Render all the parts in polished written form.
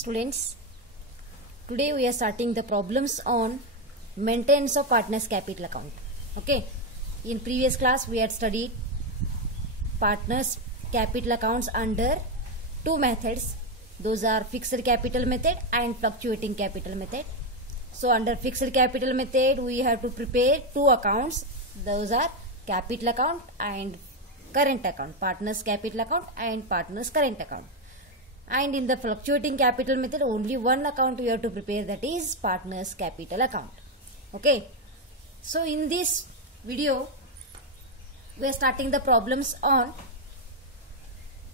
Students, today we are starting the problems on maintenance of partners capital account. Okay, in previous class we had studied partners capital accounts under two methods. Those are fixed capital method and fluctuating capital method. So under fixed capital method we have to prepare two accounts. Those are capital account and current account, partners capital account and partners current account. And in the fluctuating capital method only one account we have to prepare, that is partners capital account. Okay, so in this video we are starting the problems on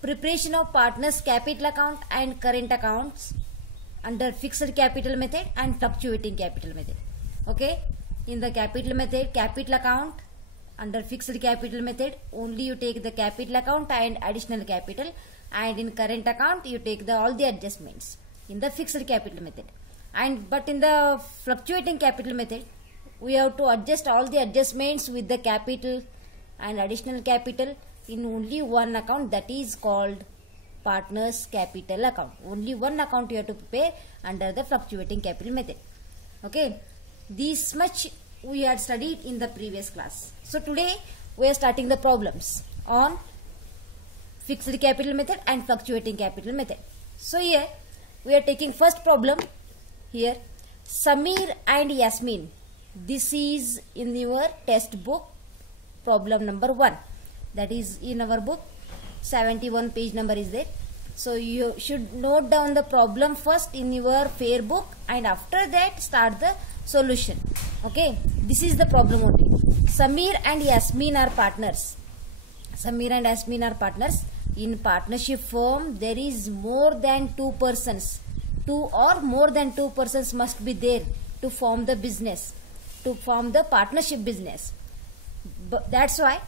preparation of partners capital account and current accounts under fixed capital method and fluctuating capital method. Okay, in the capital method, capital account, under fixed capital method only you take the capital account and additional capital, and in current account you take all the adjustments in the fixed capital method. But in the fluctuating capital method we have to adjust all the adjustments with the capital and additional capital in only one account, that is called partners capital account. Only one account you have to prepare under the fluctuating capital method. Okay, this much we had studied in the previous class. So today we are starting the problems on fixed capital method and fluctuating capital method. So here we are taking first problem. Here Samir and Yasmin, this is in your test book, problem number 1, that is in our book 71 page number is there. So you should note down the problem first in your fair book and after that start the solution. Okay, this is the problem only. Samir and Yasmin are partners. Samir and Yasmin are partners. In partnership firm there is more than two persons. Two or more than two persons must be there to form the business, to form the partnership business. But that's why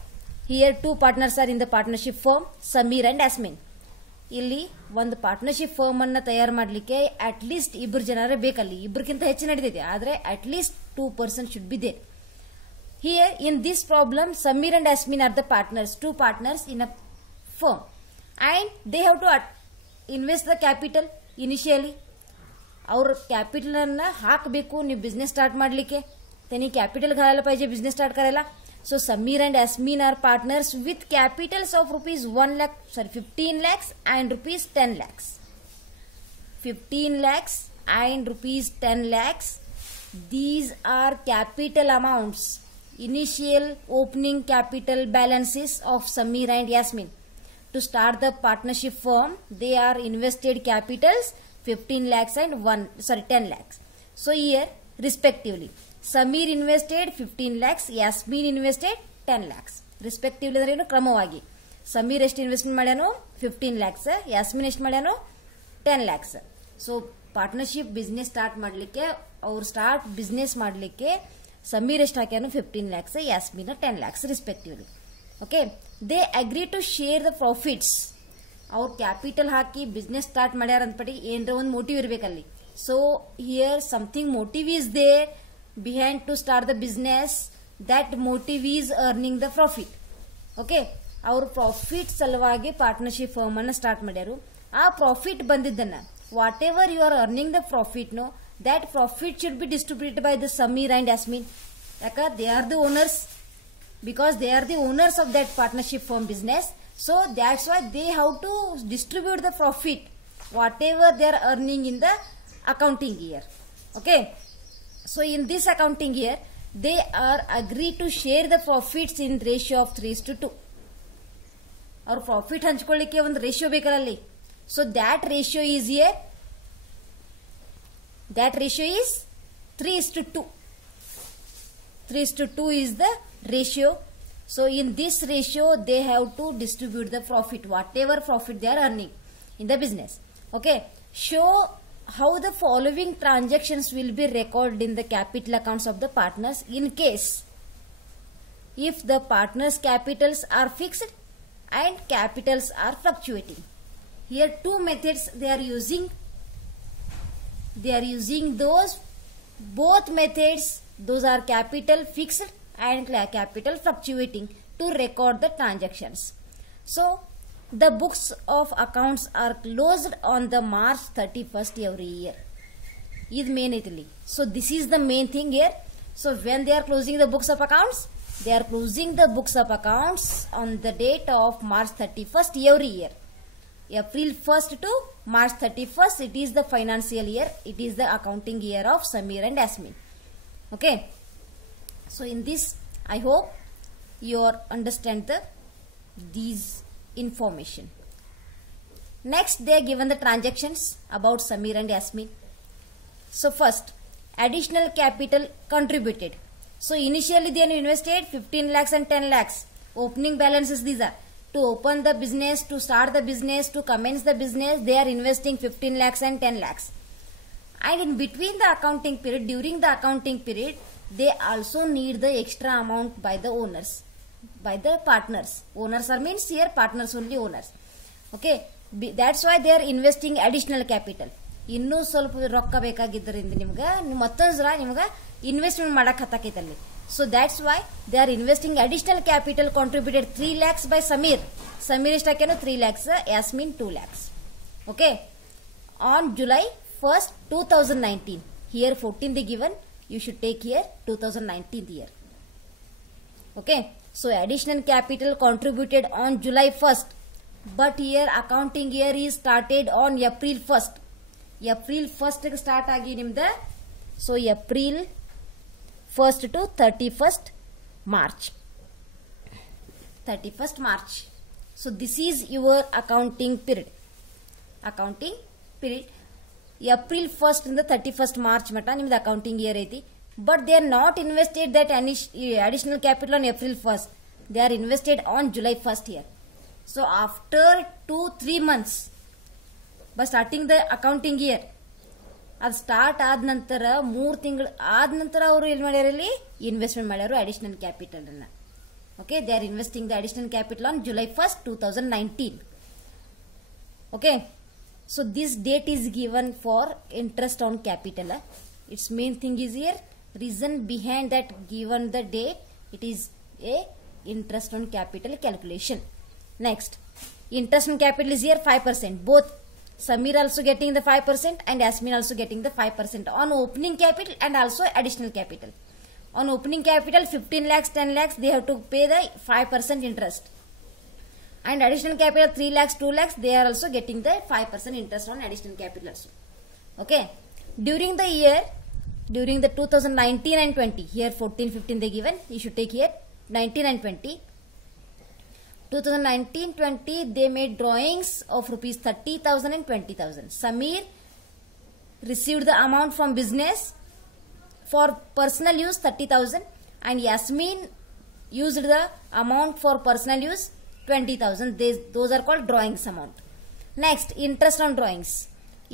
here two partners are in the partnership firm, Samir and Yasmin. ಇಲ್ಲಿ ಒಂದು partnership firm ಅನ್ನ ತಯಾರು ಮಾಡಲಿಕ್ಕೆ at least ಇಬ್ಬರು ಜನರೇ ಬೇಕಲ್ಲಿ, ಇಬ್ಬರಿಗಿಂತ ಹೆಚ್ಚು ನಡೀತೈತೆ, ಆದರೆ at least 2% should be there. Here in this problem Samir and Yasmin are the partners, two partners in a firm, and they have to invest the capital initially. ಅವ್ರ capital ಅನ್ನ ಹಾಕಬೇಕು ನೀವು business start ಮಾಡಲಿಕ್ಕೆ, त्यांनी capital घालायला पाहिजे business start करायला. So Samir and Yasmin are partners with capitals of ₹15 lakhs and ₹10 lakhs. 15 lakhs and ₹10 lakhs. These are capital amounts, initial opening capital balances of Samir and Yasmin. To start the partnership firm, they are invested capitals 15 lakhs and 10 lakhs. So here respectively Samir invested 15 lakhs, Yasmin invested 10 lakhs. Respectively ಅಂದ್ರೆ ಏನು ಕ್ರಮವಾಗಿ ಸಮೀರ್ ಎಷ್ಟು investment ಮಾಡ್ಯಾನೋ 15 lakhs, Yasmin ಎಷ್ಟು ಮಾಡ್ಯಾನೋ 10 lakhs. So partnership business start ಮಾಡಲಿಕ್ಕೆ business ಮಾಡಲಿಕ್ಕೆ ಸಮೀರ್ ಎಷ್ಟು ಹಾಕ್ಯಾನೋ 15 lakhs, Yasmin 10 lakhs respectively. Okay, they agree to share the profits. ಅವ್ರು ಕ್ಯಾಪಿಟಲ್ ಹಾಕಿ ಬಿಸ್ನೆಸ್ ಸ್ಟಾರ್ಟ್ ಮಾಡ್ಯಾರ ಅಂದ್ಬಿಟ್ಟು ಏನರ ಒಂದು ಮೋಟಿವ್ ಇರಬೇಕಲ್ಲಿ. So here something motive is there behind to start the business. That motive is earning the profit. Okay, our profit ಸಲುವಾಗಿ partnership firm ಅನ್ನು start ಮಾಡ್ಯಾರು. ಆ ಪ್ರಾಫಿಟ್ ಬಂದಿದ್ದನ್ನ whatever you are earning the profit no, that profit should be distributed by the Samir and Yasmin. ಯಾಕ they are the owners, because they are the owners of that partnership firm business. So that's why they have to distribute the profit whatever they are earning in the accounting year. Okay, so in this accounting year they are agreed to share the profits in ratio of 3:2. और profit ಹಂಚಿಕೊಳ್ಳಿಕ್ಕೆ ಒಂದು ratio ಬೇಕಲ್ಲ. So that ratio is here, that ratio is 3:2. 3:2 is the ratio. So in this ratio they have to distribute the profit, whatever profit they are earning in the business. Okay, show how the following transactions will be recorded in the capital accounts of the partners in case if the partners capitals are fixed and capitals are fluctuating. Here two methods they are using. They are using both methods, those are capital fixed and capital fluctuating, to record the transactions. So the books of accounts are closed on the March 31st every year. Is main itali. So this is the main thing here. So when they are closing the books of accounts, they are closing the books of accounts on the date of March 31st every year. April 1st to March 31st, it is the financial year. It is the accounting year of Samir and Yasmin. Okay. So in this, I hope you understand these information. Next, they are given the transactions about Samir and Yasmin. So first, additional capital contributed. So initially they invested 15 lakhs and 10 lakhs. Opening balances these are. To open the business, to start the business, to commence the business, they are investing 15 lakhs and 10 lakhs. And in between the accounting period, during the accounting period, they also need the extra amount by the owners, by the partners. Owners are means here partners only owners. Okay, that's why they are investing additional capital. ಇನ್ನೂ ಸ್ವಲ್ಪ ರೊಕ್ಕ ಬೇಕಾಗಿದ್ದರಿಂದ ನಿಮ್ಗೆ ಮತ್ತೊಂದು ಸಲ ನಿಮ್ಗೆ investment ಮಾಡಕ್ ಹತ್ತಾಕೈತಲ್ಲಿ. So that's why they are investing additional capital contributed 3 lakhs by Sameer. Sameer ಎಷ್ಟಾಕೇನು 3 lakhs, Yasmin 2 lakhs. Okay, on July 1st 2019. Here 14 they given, you should take here 2019 year. Okay, so additional capital contributed on July 1st, but here accounting year is started on April 1st. April 1st start agi nimda. So April 1st to 31st March. 31st March. So this is your accounting period. Accounting period. April 1st in the 31st March mata nimda accounting year aiti. But they are not invested that additional capital on April 1st. They are invested on July 1st here. So after 2-3 months, by starting the accounting year, ಅದು start ಆದ ನಂತರ 3 ತಿಂಗಳು ಆದ ನಂತರ ಅವರು ಏನು ಮಾಡ್ಯಾರ, ಇಲ್ಲಿ ಇನ್ವೆಸ್ಟ್ಮೆಂಟ್ ಮಾಡ್ಯಾರು ಅಡಿಷನಲ್ ಕ್ಯಾಪಿಟಲ್ ಅನ್ನ. Okay, they are investing the additional capital on July 1st 2019. Okay, so this date is given for interest on capital. It's main thing is here, reason behind that given the date, it is a interest on capital calculation. Next, interest on capital is here 5%. Both Samir also getting the 5% and Yasmin also getting the 5% on opening capital and also additional capital. On opening capital 15 lakhs, 10 lakhs, they have to pay the 5% interest. And additional capital 3 lakhs, 2 lakhs, they are also getting the 5% interest on additional capital also. Okay, during the year, during the 2019 and 20, here 14-15 they given, you should take here 19 and 20. 2019-20 they made drawings of rupees 30,000 and 20,000. Samir received the amount from business for personal use 30,000 and Yasmin used the amount for personal use 20,000. Those are called drawings amount. Next, interest on drawings.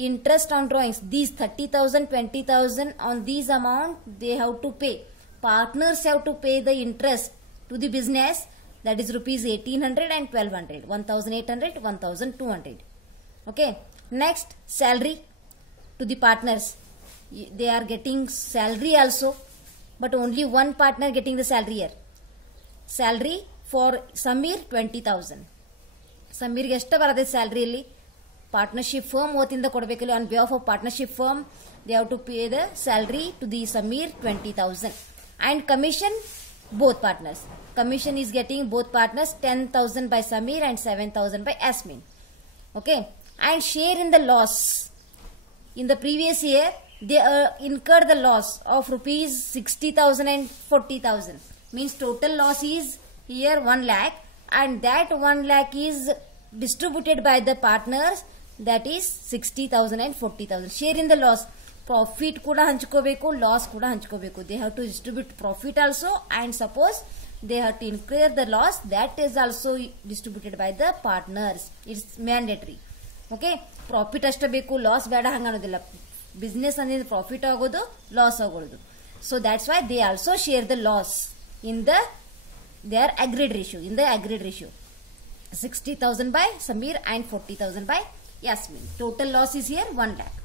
Interest on drawings, these 30,000, 20,000, on these amount they have to pay. Partners have to pay the interest to the business, that is rupees 1,800 and 1,200, 1,800, 1,200. Okay, next, salary to the partners. They are getting salary also, but only one partner getting the salary here. Salary for Samir 20,000. Samir ge eshta barade salary illi. Partnership firm otinda kodbekali, on behalf of partnership firm they have to pay the salary to the Samir 20,000. And commission, both partners. Commission is getting both partners 10,000 by Samir and 7,000 by Yasmin. Okay, and share in the loss. In the previous year they incurred the loss of rupees 60,000 and 40,000. Means total loss is here 1 lakh, and that 1 lakh is distributed by the partners, that is 60,000 and 40,000. Share in the loss. Profit kuda hanchkobeku, loss kuda hanchkobeku. They have to distribute profit also, and suppose they have to incur the loss, that is also distributed by the partners. It's mandatory. Okay, profit ashta beku, loss beda hanganodilla. Business and profit agodu, loss agodu. So that's why they also share the loss in the their agreed ratio. In the agreed ratio, 60,000 by Samir and 40,000 by Yasmin. Total loss is here 1 lakh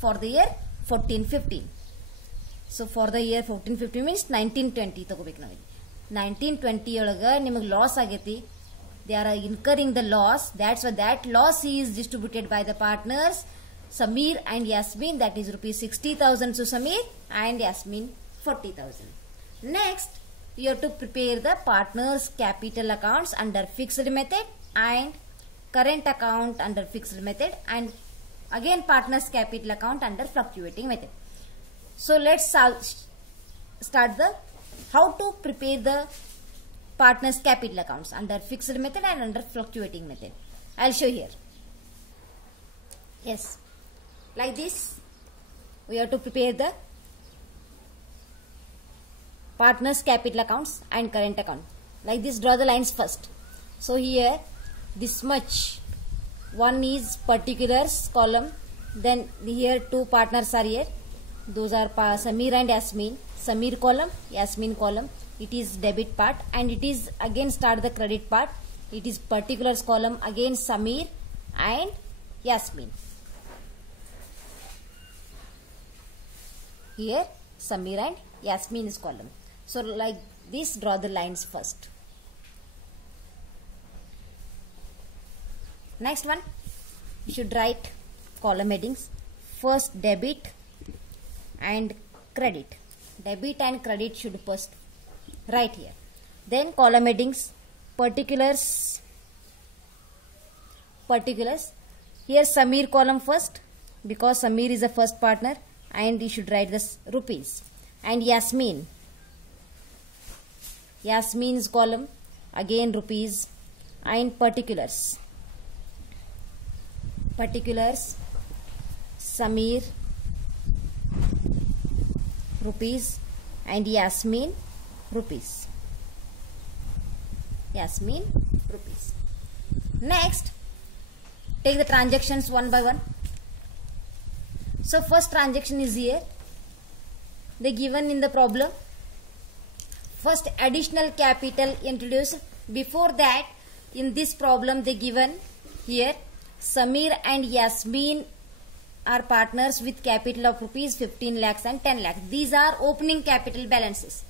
for the year 14-15. So for the year 14-15 means 19-20 ತಗೋಬೇಕು ನಾವು. 19-20 ಒಳಗೆ ನಿಮಗೆ loss ಆಗೈತಿ they are incurring the loss. That's why that loss is distributed by the partners Samir and Yasmin. That is rupees 60,000 to Samir and Yasmin 40,000. Next, you have to prepare the partners capital accounts under fixed method and current account under fixed method, and again partners capital account under fluctuating method. So let's start the how to prepare the partners capital accounts under fixed method and under fluctuating method. I'll show here. Yes, like this we have to prepare the partners capital accounts and current account. Like this, draw the lines first. So here this much, one is particulars column, then here two partners are here, those are Samir and Yasmin. Samir column, Yasmin column, it is debit part, and it is again start the credit part, it is particulars column, again Samir and Yasmin. Here Samir and Yasmin is column. So like this, draw the lines first. Next one, you should write column headings. First debit and credit. Debit and credit should first write here. Then column headings, particulars. Here Samir column first because Samir is the first partner, and you should write this rupees. And Yasmin's column, again rupees, and particulars, Samir rupees and Yasmin rupees. Next, take the transactions one by one. So first transaction is here, they given in the problem. First additional capital introduced. Before that, in this problem they given here Samir and Yasmin are partners with capital of rupees 15 lakhs and 10 lakhs. These are opening capital balances.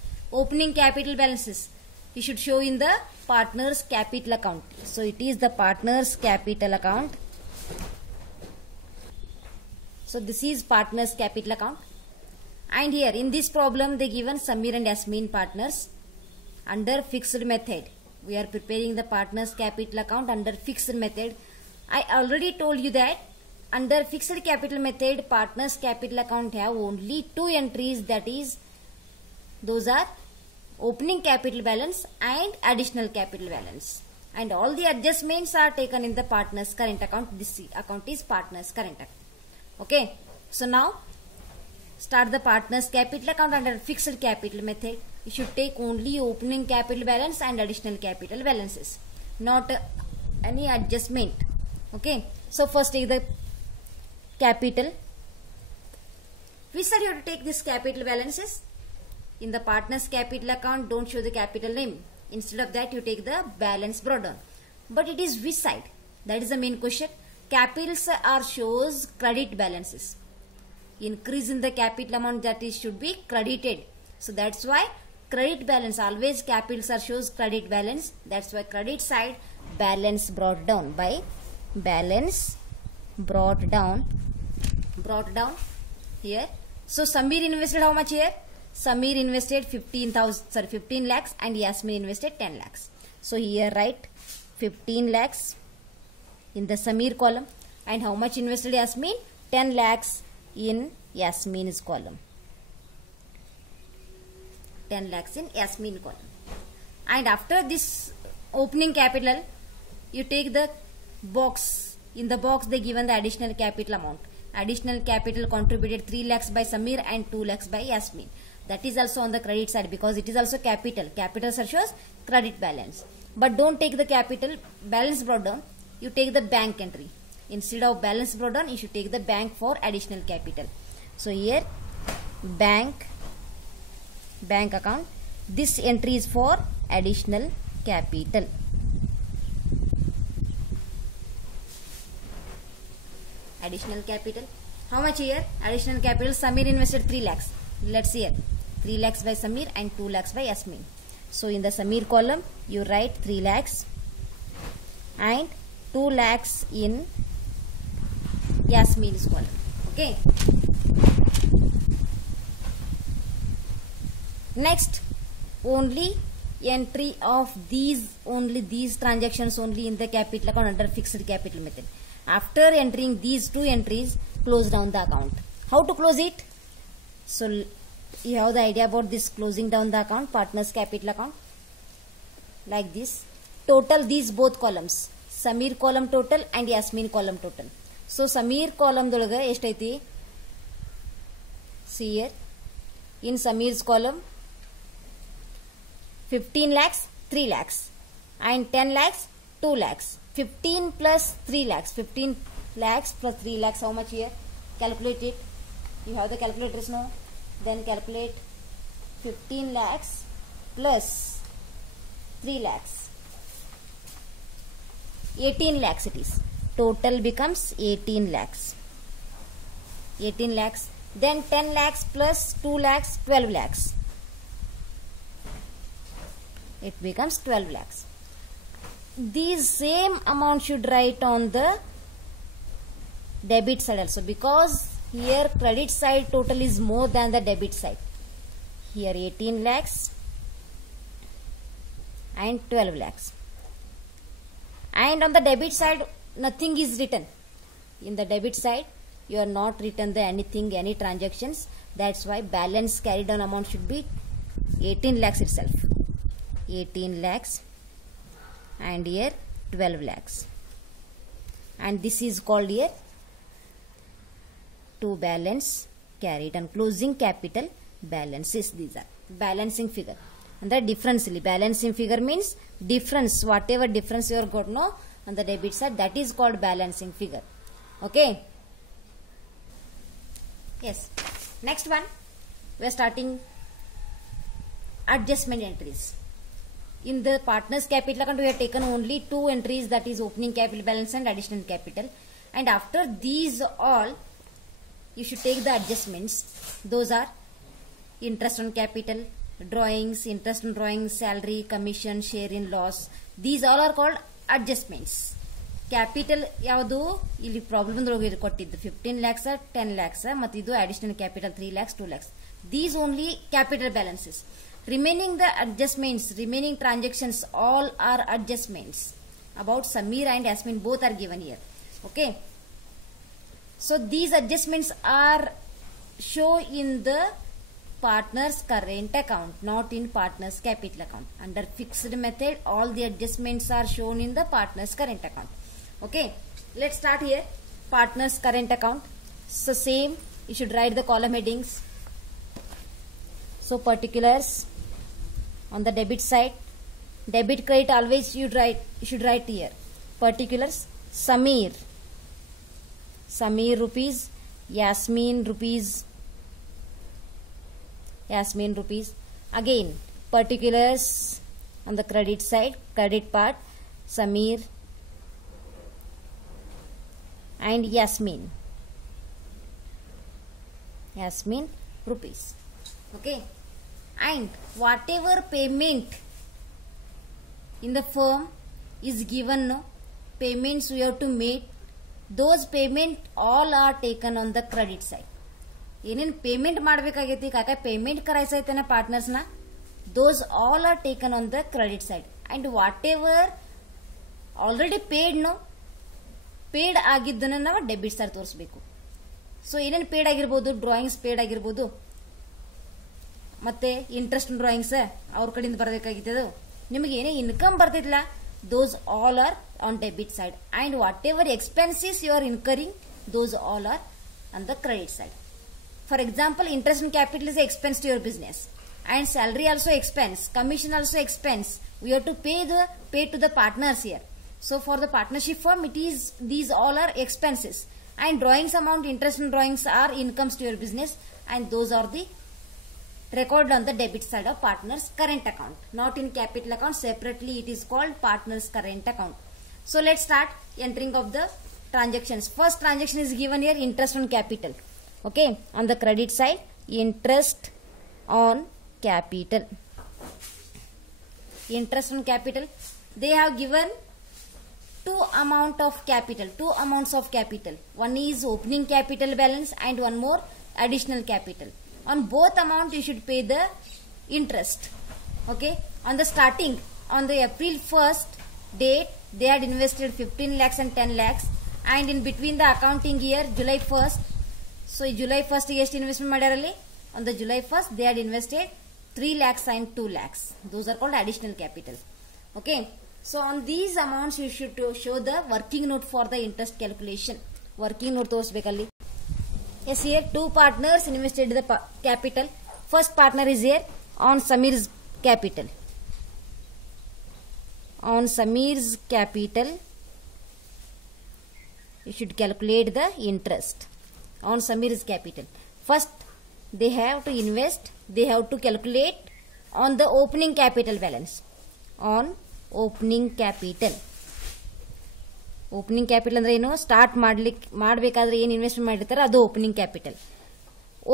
You should show in the partners capital account. So it is the partners capital account. So this is partners capital account. And here in this problem they given Samir and Yasmin partners under fixed method. We are preparing the partners capital account under fixed method. I already told you that under fixed capital method, partners capital account have only two entries, that is, those are opening capital balance and additional capital balance. And all the adjustments are taken in the partners current account. This account is partners current account. Okay. So now start the partners capital account under fixed capital method. You should take only opening capital balance and additional capital balances, not any adjustment. Okay. So first take the capital. We said you have to take this capital balances. In the partners capital account, don't show the capital name. Instead of that, you take the balance brought down. But it is which side? That is the main question. Capitals are shows credit balances. Increase in the capital amount, that is should be credited. So that's why credit balance, always capitals are shows credit balance. That's why credit side balance brought down by balance brought down here. So Samir invested how much here? Samir invested 15 lakhs and Yasmin invested 10 lakhs. So here write 15 lakhs in the Samir column, and how much invested Yasmin? 10 lakhs in Yasmin's column. 10 lakhs in Yasmin column. And after this opening capital, you take the box. In the box they given the additional capital amount. Additional capital contributed 3 lakhs by Samir and 2 lakhs by Yasmin. That is also on the credit side because it is also capital. Capital shows credit balance. But don't take the capital balance brought down. You take the bank entry. Instead of balance brought down, you should take the bank for additional capital. So here bank account. This entry is for additional capital. Additional capital. How much here? Additional capital. Samir invested 3 lakhs. Let's see here. 3 lakhs by Samir and 2 lakhs by Yasmin. So in the Samir column, you write 3 lakhs. and 2 lakhs in Yasmin's column. Okay. Next, only entry of these transactions only in the capital account under fixed capital method. After entering these two entries, close down the account. How to close it? So you have the idea about this closing down the account, partners capital account, like this. Total these both columns, Samir column total and Yasmin column total. So Samir column dolaga eshtaiti? See here, in Samir's column 15 lakhs 3 lakhs and 10 lakhs 2 lakhs. 15 plus 3 lakhs, 15 lakhs plus 3 lakhs, how much here? Calculate it. You have the calculators now. Then calculate 15 lakhs plus 3 lakhs. 18 lakhs it is. Total becomes 18 lakhs. 18 lakhs. Then 10 lakhs plus 2 lakhs, 12 lakhs. It becomes 12 lakhs. These same amount should write on the debit side also, because here credit side total is more than the debit side. Here 18 lakhs and 12 lakhs. And on the debit side nothing is written. In the debit side you are not written the anything, any transactions. That's why balance carried on amount should be 18 lakhs itself. 18 lakhs and here 12 lakhs. And this is called here to balance carried on, closing capital balances. These are balancing figure. And the differentially balancing figure means difference, whatever difference you are got no on the debit side, that is called balancing figure. Okay. Yes. Next one, we are starting adjustment entries. In the partners capital account we have taken only two entries, that is opening capital balance and additional capital. And after these all you should take the adjustments. Those are interest on capital, drawings, interest on drawings, salary, commission, share in loss. These all are called adjustments. Capital ಯಾವುದು ಇಲ್ಲಿ problem ಅಂದ್ರೊಳಗೆ ಕೊಟ್ಟಿದ್ದು 15 lakhs 10 lakhs ಮತ್ತು ಇದು additional capital 3 lakhs 2 lakhs. These only capital balances. Remaining the adjustments, remaining transactions, all are adjustments. About Samir and Yasmin both are given here. Okay. So these adjustments are shown in the partner's current account, not in partner's capital account. Under fixed method, all the adjustments are shown in the partner's current account. Okay. Let's start here. Partner's current account. So same, you should write the column headings. So particulars. On the debit side, debit credit always you should write here. Particulars, Samir rupees, Yasmin rupees. Again particulars on the credit side, credit part, Samir and Yasmin rupees. Okay. And whatever payment in the firm is given, no payments we have to make, those payment all are taken on the credit side. ಏನೇನು payment ಮಾಡಬೇಕಾಗೈತಿ ಕಾಕ payment ಕರಾಯ್ಸೈತನ ಪಾರ್ಟ್ನರ್ಸ್ನ, those all are taken on the credit side. And whatever already paid, no paid ಆಗಿದ್ದನ್ನ ನಾವು debit side ತೋರಿಸಬೇಕು. So ಏನೇನು paid ಆಗಿರ್ಬೋದು, drawings paid ಆಗಿರ್ಬೋದು, ಮತ್ತೆ interest drawings ಅವ್ರ ಕಡೆಯಿಂದ ಬರಬೇಕಾಗಿತ್ತು. ನಿಮಗೆ ಏನೇ ಇನ್ಕಮ್ ಬರ್ತಿಲ್ಲ, those all are on debit side. And whatever expenses you are incurring, those all are on the credit side. For example, interest on capital is an expense to your business, and salary also expense, commission also expense. We have to pay to the partners here. So for the partnership firm, it is these all are expenses, and drawings amount, interest on drawings are incomes to your business, and those are the recorded on the debit side of partners current account, not in capital account. Separately it is called partners current account. So let's start entering of the transactions. First transaction is given here, interest on capital. Okay, on the credit side, interest on capital. Interest on capital, they have given two amounts of capital. One is opening capital balance and one more additional capital. On both amount you should pay the interest. Okay. On the starting, on the April 1st date, they had invested 15 lakhs and 10 lakhs, and in between the accounting year July 1st, so July 1st ಎಷ್ಟು investment ಮಾಡ್ಯಾರಲ್ಲಿ? On the July 1st they had invested 3 lakhs and 2 lakhs. Those are called additional capital. Okay. So on these amounts you should show the working note for the interest calculation. Working note ತೋರಿಸಬೇಕಲ್ಲಿ. Yes, here two partners invested the capital. First partner is here on Samir's capital. On Samir's capital you should calculate the interest on Samir's capital. First they have to invest, they have to calculate on the opening capital balance. On opening capital ಅಂದ್ರೆ ಏನು? Start ಮಾಡಬೇಕಾದ್ರೆ ಏನು investment ಮಾಡಿರ್ತಾರೆ ಅದು opening capital.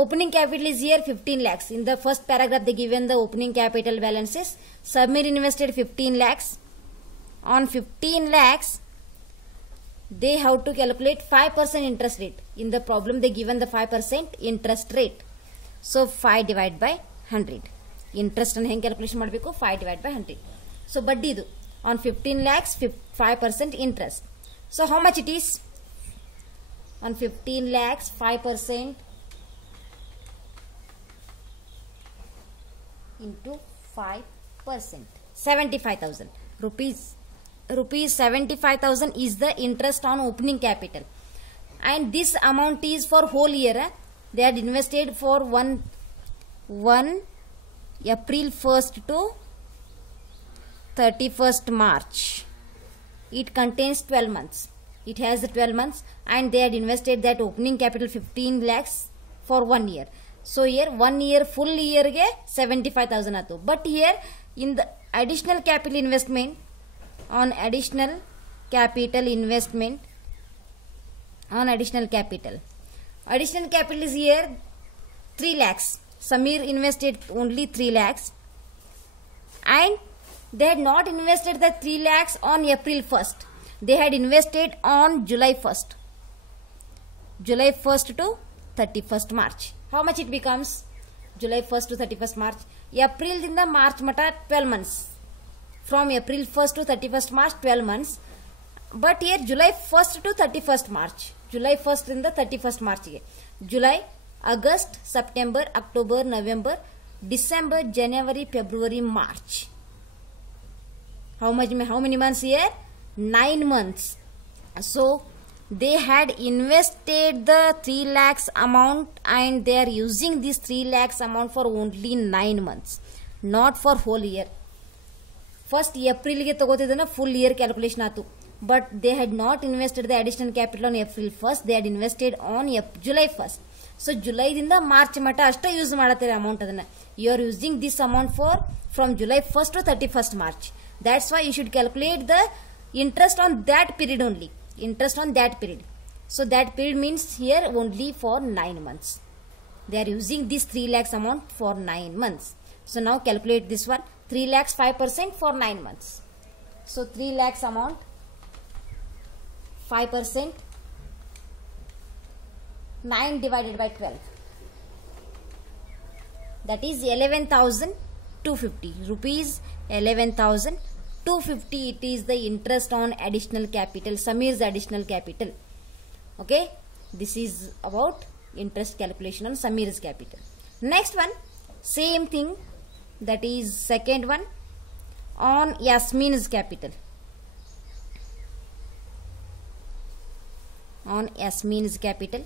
Opening capital is here 15 lakhs. In the first paragraph they given the opening capital balances. Samir invested 15 lakhs. On 15 lakhs they have to calculate 5% interest rate. In the problem they given the 5% interest rate. So 5 divided by 100. Interest and ಹೆಂಗೆ calculation ಮಾಡಬೇಕು? 5 divided by 100. So ಬಡ್ಡಿ ಇದು on 15 lakhs 5% interest. So how much it is? On 15 lakhs 5% into 5%, 75,000 rupees. Rupees 75,000 is the interest on opening capital, and this amount is for whole year. They had invested for one April 1st to 31st March. It contains 12 months. It has the 12 months, and they had invested that opening capital 15 lakhs for 1 year. So here 1 year full year ge 75,000 atu. But here in the additional capital investment, on additional capital is here 3 lakhs. Samir invested only 3 lakhs, and they had not invested the 3 lakhs on April 1st. They had invested on July 1st to 31st March. How much it becomes? July 1st to 31st March. April dinda March mata 12 months. From April 1st to 31st March 12 months. But here July 1st to 31st March. July 1st dinda 31st March ge. July, August, September, October, November, December, January, February, March. How many months here? 9 months. So they had invested the 3 lakhs amount, and they are using this 3 lakhs amount for only 9 months, not for whole year. First April ge ತಗೋತಿದ್ದನ full year calculation ಆತು. But they had not invested the additional capital on April 1st. They had invested on July 1st. So July ದಿಂದ March ಮಟ ಅಷ್ಟೇ use ಮಾಡತ್ತಾರೆ amount ಅದನ್ನ. You are using this amount for from July 1st to 31st March. That's why you should calculate the interest on that period only. Interest on that period. So that period means here only for 9 months. They are using this 3 lakhs amount for 9 months. So now calculate this one. 3 lakhs 5% for 9 months. So 3 lakhs amount 5%, 9 divided by 12. That is 11,250 rupees. 11,250 it is the interest on additional capital, Samir's additional capital. Okay, this is about interest calculation on Samir's capital. Next one, same thing, that is second one on Yasmin's capital. On Yasmin's capital.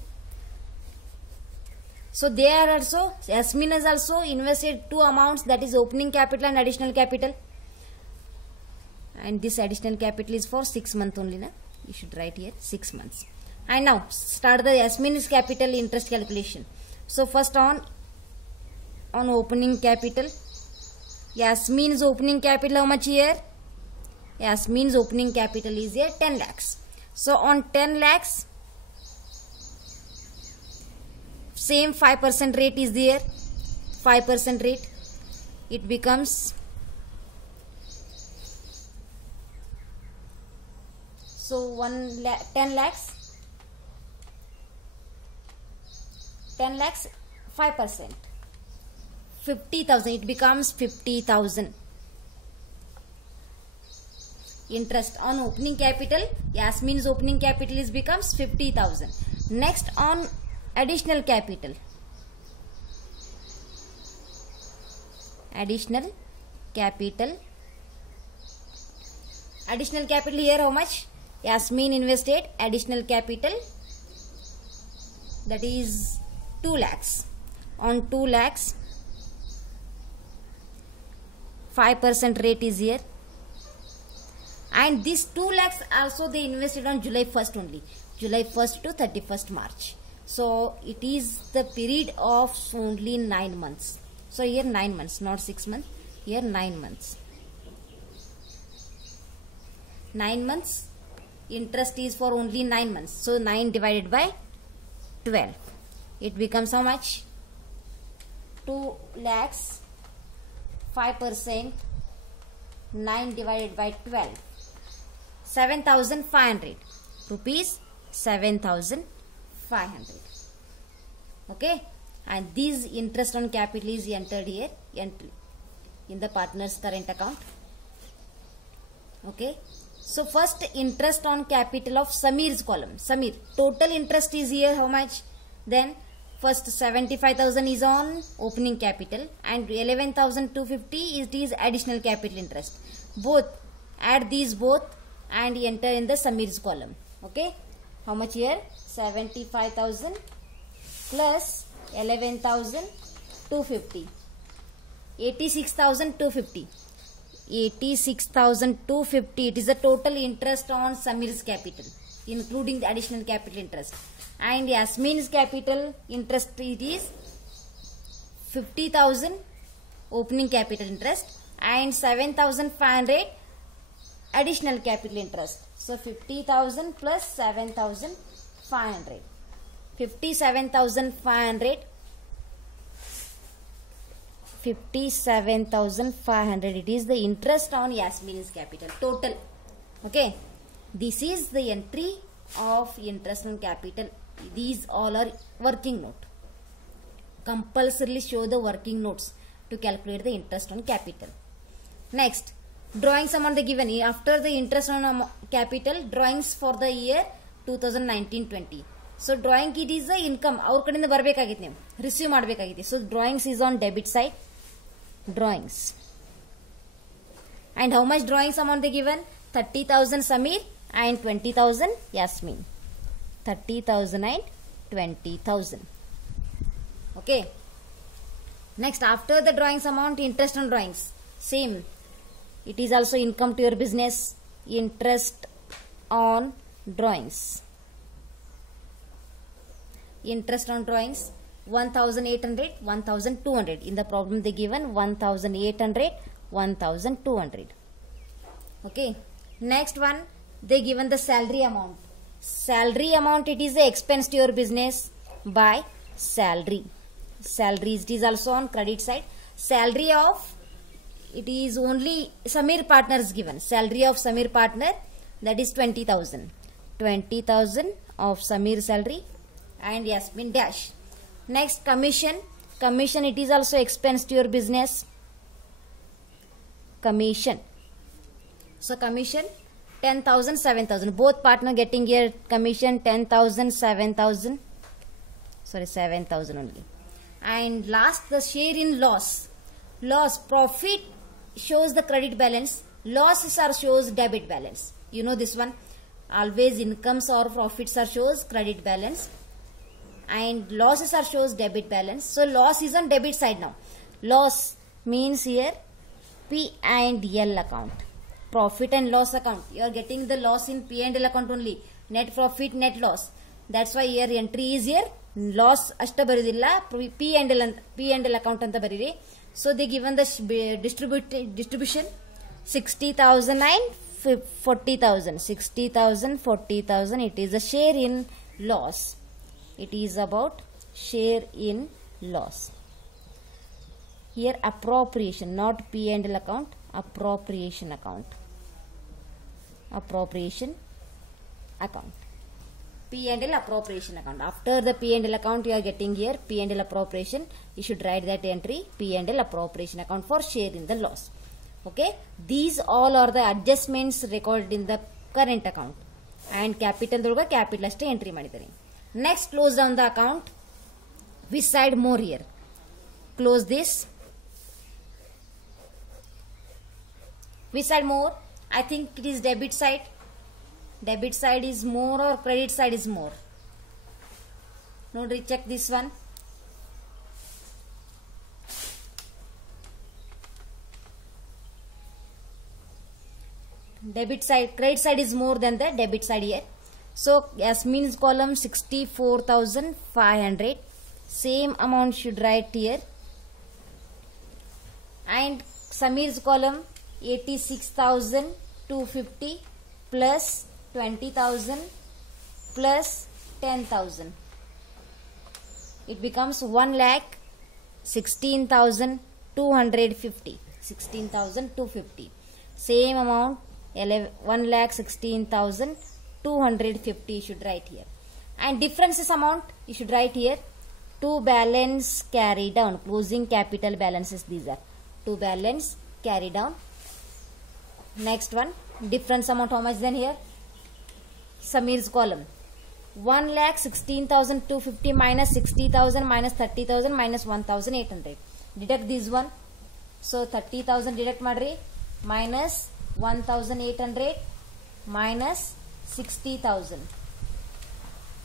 So there also Yasmin has also invested two amounts, that is opening capital and additional capital, and this additional capital is for 6 months only na? You should write here 6 months. And now start the Yasmin's capital interest calculation. So first on opening capital, Yasmin's opening capital how much here? Yasmin's opening capital is here 10 lakhs. So on 10 lakhs same 5% rate is there. 5% rate, it becomes, So 10 lakhs, 5%, 50,000, it becomes 50,000. Interest on opening capital, Yasmin's opening capital is becomes 50,000. Next on additional capital. Additional capital here how much? Yasmin invested additional capital, that is 2 lakhs. On 2 lakhs, 5% rate is here. And this 2 lakhs also they invested on July 1st only. July 1st to 31st March. So it is the period of only 9 months. So here 9 months, not 6 months. Here 9 months. 9 months. Interest is for only 9 months. So 9 divided by 12. It becomes how much? 2 lakhs, 5%, 9 divided by 12. 7,500 rupees, 7,500. Okay, and this interest on capital is entered here in the partner's current account. Okay, so first interest on capital of Samir's column. Samir, total interest is here how much? Then first 75,000 is on opening capital and 11,250 is this additional capital interest. Both, add these both and enter in the Samir's column. Okay, how much here? 75,000 plus 11,250, 86,250. 86,250. It is the total interest on Samir's capital, including the additional capital interest. And Yasmin's capital interest, it is 50,000 opening capital interest and 7,500 additional capital interest. So 50,000 plus 7,500. 57,500. 57,500. It is the interest on Yasmin's capital total. Okay, this is the entry of interest on capital. These all are working note. Compulsorily show the working notes to calculate the interest on capital. Next, drawing sum on the given year. After the interest on capital, drawings for the year 2019-20. So drawing it is the income. Our kadinda barಬೇಕಾಗಿತ್ತು ನೀವು receive ಮಾಡಬೇಕಾಗಿದೆ. So drawings is on debit side. Drawings. And how much drawings amount they given? 30,000 Samir and 20,000 Yasmin. 30,000 and 20,000. Okay. Next, after the drawings amount, interest on drawings. Same. It is also income to your business. Interest on drawings. Interest on drawings. 1,800, 1,200. In the problem they given 1,800, 1,200. Okay. Next one, they given the salary amount. Salary amount, it is the expense to your business by salary. Salary, it is also on credit side. Salary of, it is only Samir partner is given. Salary of Samir partner, that is 20,000. 20,000 of Samir salary and Yasmin dash. Next, commission. Commission, it is also expense to your business. Commission. So commission 10,000, 7,000. Both partner getting here commission 10,000, 7,000. Sorry, 7,000 only. And last, the share in loss. Loss, profit shows the credit balance. Losses are shows debit balance. You know this one. Always incomes or profits are shows credit balance. And losses are shows debit balance. So loss is on debit side now. Loss means here P and L account. Profit and loss account. You are getting the loss in P and L account only. Net profit, net loss. That's why here entry is here. Loss ashta baridilla. P and L account anta bariri. So they given the distribution 60,000 and 40,000. 60,000, 40,000. It is a share in loss. It is about share in loss. Here appropriation, not P and L account, appropriation account. Appropriation account. P&L appropriation account. After the P&L account you are getting here P&L appropriation, you should write that entry P&L appropriation account for share in the loss. Okay, these all are the adjustments recorded in the current account and capital capital ಅಷ್ಟೇ entry ಮಾಡಿದ್ದಾರೆ. Next, close down the account. Which side more here? Close this. Which side more? I think it is debit side. Debit side is more or credit side is more? Nodri, check this one. Debit side, credit side is more than the debit side here. So Yasmin's column 64,500. Same amount should write here. And Samir's column 86,250 plus 20,000 plus 10,000. It becomes 1,16,250. 16,250. Same amount 1,16,250 you should write here. And differences amount you should write here. To balance carry down. Closing capital balances these are. To balance carry down. Next one. Difference amount how much then here? Samir's column 1,16,250 minus 60,000 minus 30,000 minus 1,800. Deduct this one. So 30,000 deduct madri minus 1,800 minus 60,000.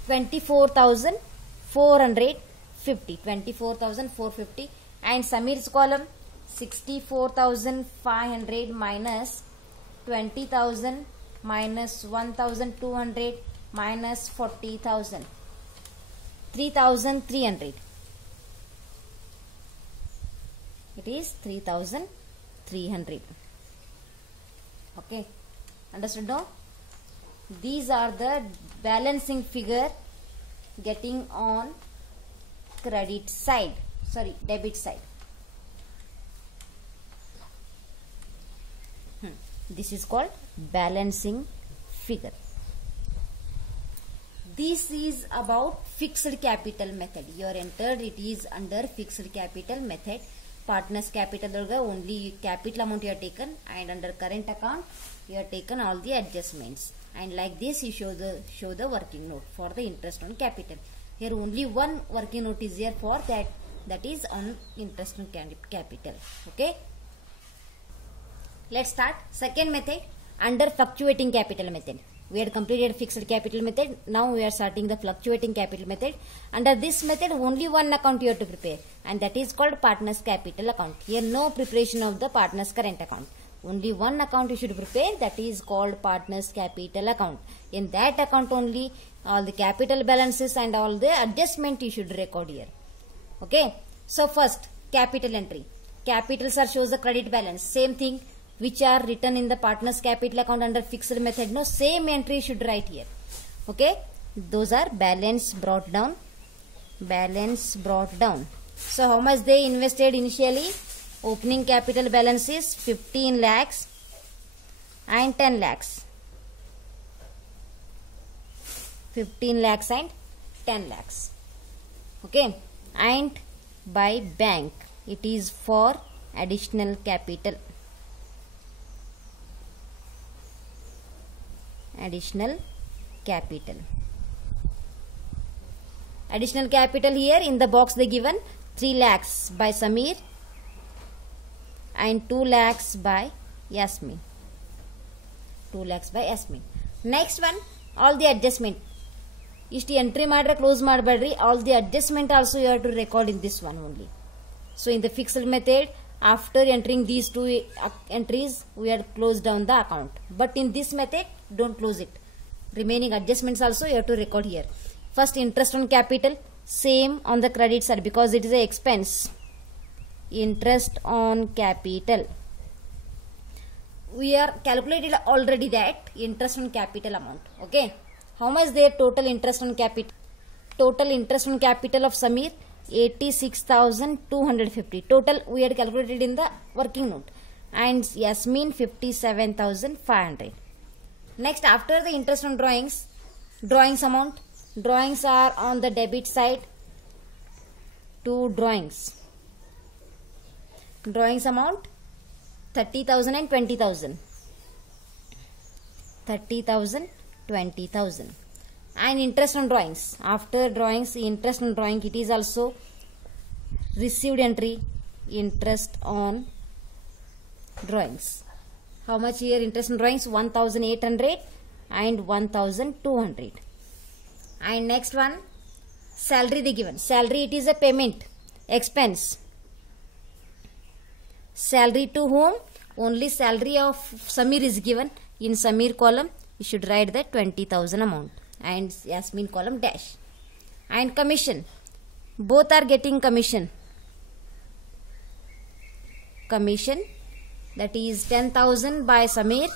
24,450. 24,450. And Samir's column 64,500 minus 20,000 minus 1,200 minus 40,000. 3,300. It is 3,300. Okay, understood now? These are the balancing figure getting on credit side, sorry, debit side. This is called balancing figure. This is about fixed capital method. You are entered, it is under fixed capital method. Partners capital only capital amount you have taken, and under current account you have taken all the adjustments. And like this you show the working note for the interest on capital. Here only one working note is here for that is on interest on capital. Okay, let's start. Second method, under fluctuating capital method. We had completed fixed capital method. Now we are starting the fluctuating capital method. Under this method only one account you have to prepare, and that is called partners capital account. Here no preparation of the partners current account. Only one account you should prepare, that is called partners capital account. In that account only all the capital balances and all the adjustment you should record here. Okay, so first capital entry. Capitals are shows the credit balance. Same thing which are written in the partners capital account under fixed method. No, same entry should write here. Okay, those are balance brought down. Balance brought down. So how much they invested initially? Opening capital balance is 15 lakhs and 10 lakhs. 15 lakhs and 10 lakhs. Okay, and by bank it is for additional capital. Additional capital. Additional capital here in the box they given 3 lakhs by Samir and 2 lakhs by Yasmin. 2 lakhs by Yasmin. Next one, all the adjustment. Isti entry madre close madbadri. All the adjustment also you have to record in this one only. So in the fixed method, after entering these two entries, we had closed down the account. But in this method, don't close it. Remaining adjustments also you have to record here. First, interest on capital, same on the credit side because it is an expense. Interest on capital. We are calculated already that interest on capital amount. Okay, how much their total interest on capital? Total interest on capital of Samir 86,250. Total we had calculated in the working note, and Yasmin 57,500. Next, after the interest on drawings, Drawings amount. Drawings are on the debit side. 2 drawings. Drawings amount 30,000 and 20,000. 30,000, 20,000. And interest on drawings. After drawings, interest on drawing, it is also received entry. Interest on drawings. How much here interest on drawings? 1,800 and 1,200. And next one, salary they given. Salary, it is a payment expense. Salary to whom? Only salary of Samir is given. In Samir column, you should write the 20,000 amount. And Yasmin column dash. And commission. Both are getting commission. Commission, that is 10,000 by Samir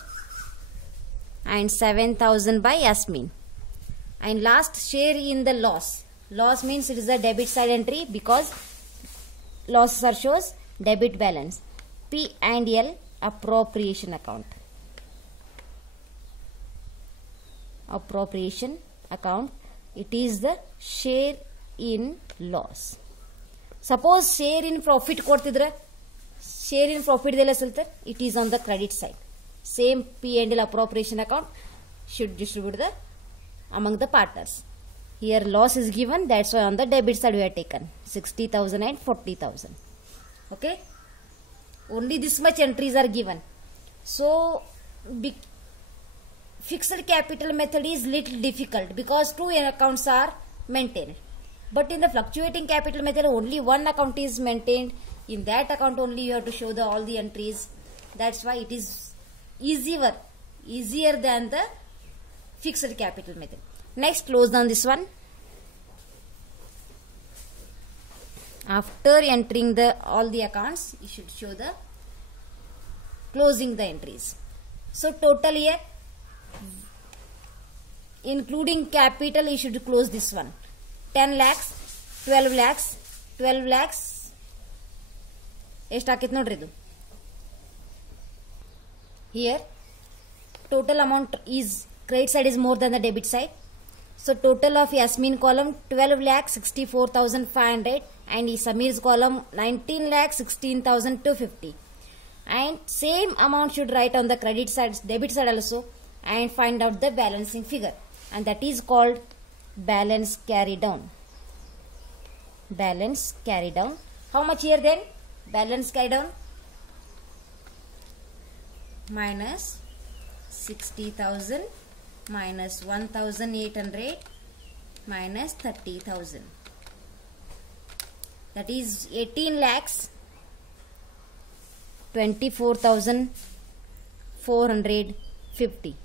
and 7,000 by Yasmin. And last, share in the loss. Loss means it is a debit side entry because losses are shows debit balance. P and L, appropriation account. Appropriation account, it is the share in loss. Suppose share in profit ಕೊಡ್ತಿದ್ರೆ, share in profit ಇದೆಲ್ಲ ಸಲ್ತಾರೆ, it is on the credit side. Same P and L appropriation account should distribute the among the partners. Here loss is given, that's why on the debit side we have taken 60,000 and 40,000. Okay, only this much entries are given. So fixed capital method is little difficult because 2 accounts are maintained. But in the fluctuating capital method, only one account is maintained. In that account only you have to show all the entries. That's why it is easier than the fixed capital method. Next, close down this one. After entering all the accounts, you should show the closing the entries. So total here, including capital, you should close this one. 10 lakhs, 12 lakhs, 12 lakhs. ಎಷ್ಟಾಕೈತೆ ನೋಡ್ರಿ ಇದು. Here total amount is credit side is more than the debit side. So total of Yasmin column 12,64,500 and Samir's column 19,16,250. And same amount should write on the credit side, debit side also, and find out the balancing figure, and that is called balance carry down. Balance carry down. How much here then? Balance carry down minus 60,000 minus 1,800 minus 30,000. That is 18 lakhs 24,450.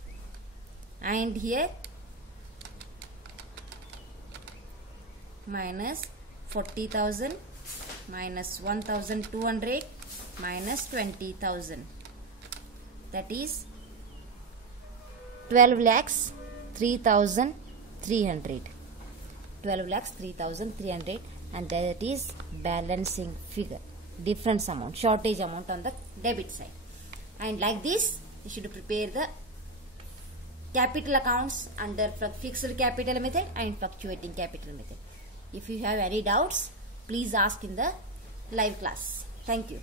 And here minus 40,000 minus 1,200 minus 20,000. That is 12 lakhs 3,300. 12 lakhs 3,300, and that is balancing figure. Difference amount, shortage amount on the debit side. And like this, you should prepare the capital accounts under fixed capital method and fluctuating capital method. If you have any doubts, please ask in the live class. Thank you.